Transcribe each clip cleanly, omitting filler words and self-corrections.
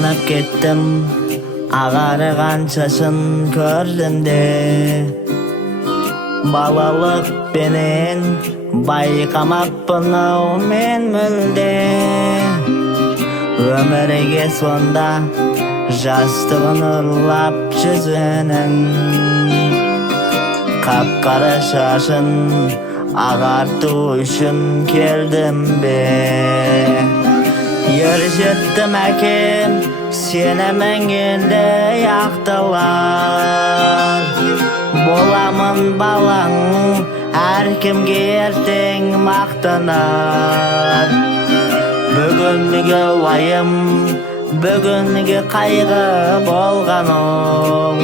Аңданып кеттім ағарған шашын көрдімде. Балалық пенен байқамаппын ау мен мүлде. Өмірге сонда жастығын ұрлап жүзінің, қап-қара шашын ағарту үшін келдім бе. Ержеттім әкем, сенемін енді ақталар. Боламын балаң, әркімге ертең мақтанар. Бүгінгі уайым, бүгінгі қайғы болған ол.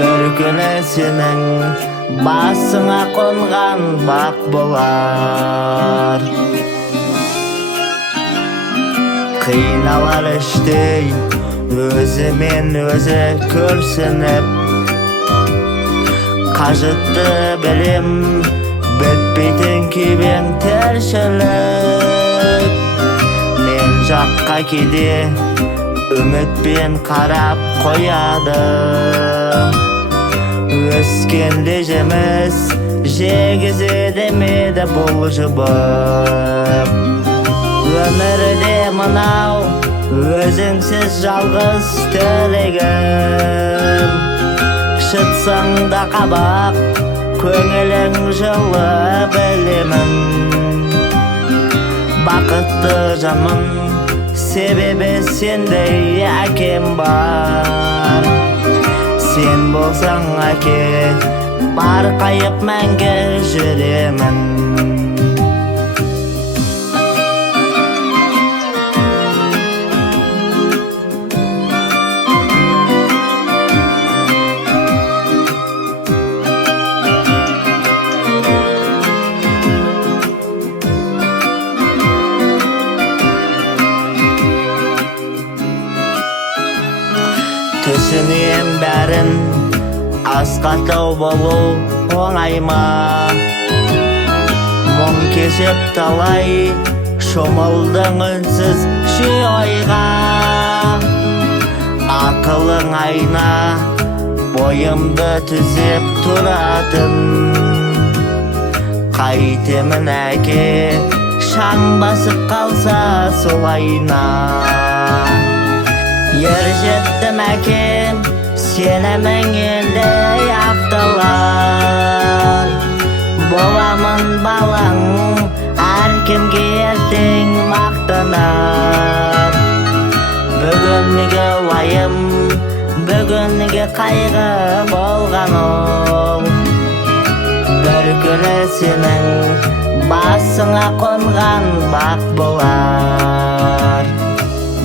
Бір күні сенің басыңа қонған бақ болар. Қиналар іштей өзімен өзі көрсініп, қажытты білем бітпейтін күйбең тіршілік. Мен жаққа кейде үмітпен қарап қояды. Өскенде жеміс жегізеді меді бұл жұбып. Өмірде мынау өзіңсіз жалғыз тілегім. Шытсаң да қабақ, көңілің жылы білемін. Бақытты жанмын, себебі сендей әкем бар. Сен болсаң әке, барқайып мәңгі жүремін. Түсінем бәрін, асқақтау болу оңай ма? Мұң кешіп талай, шомылдың үнсіз шүй ойға. Ақылың айна, бойымды түзеп тұратын. Қайтемін әке, шаң басып қалса солайна. Ержеттім әкем, сенемін енді ақталар. Боламын балаң, әркімге ертең мақтанар. Бүгінгі уайым, бүгінгі қайғы болған ол. Бір күні сенің басыңа қонған бақ болар.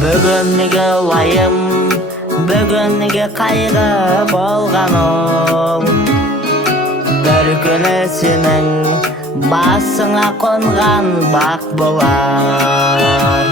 Бүгінгі уайым, бүгінгі қайғы болған ол. Бір күні сенің басыңа қонған бақ болар.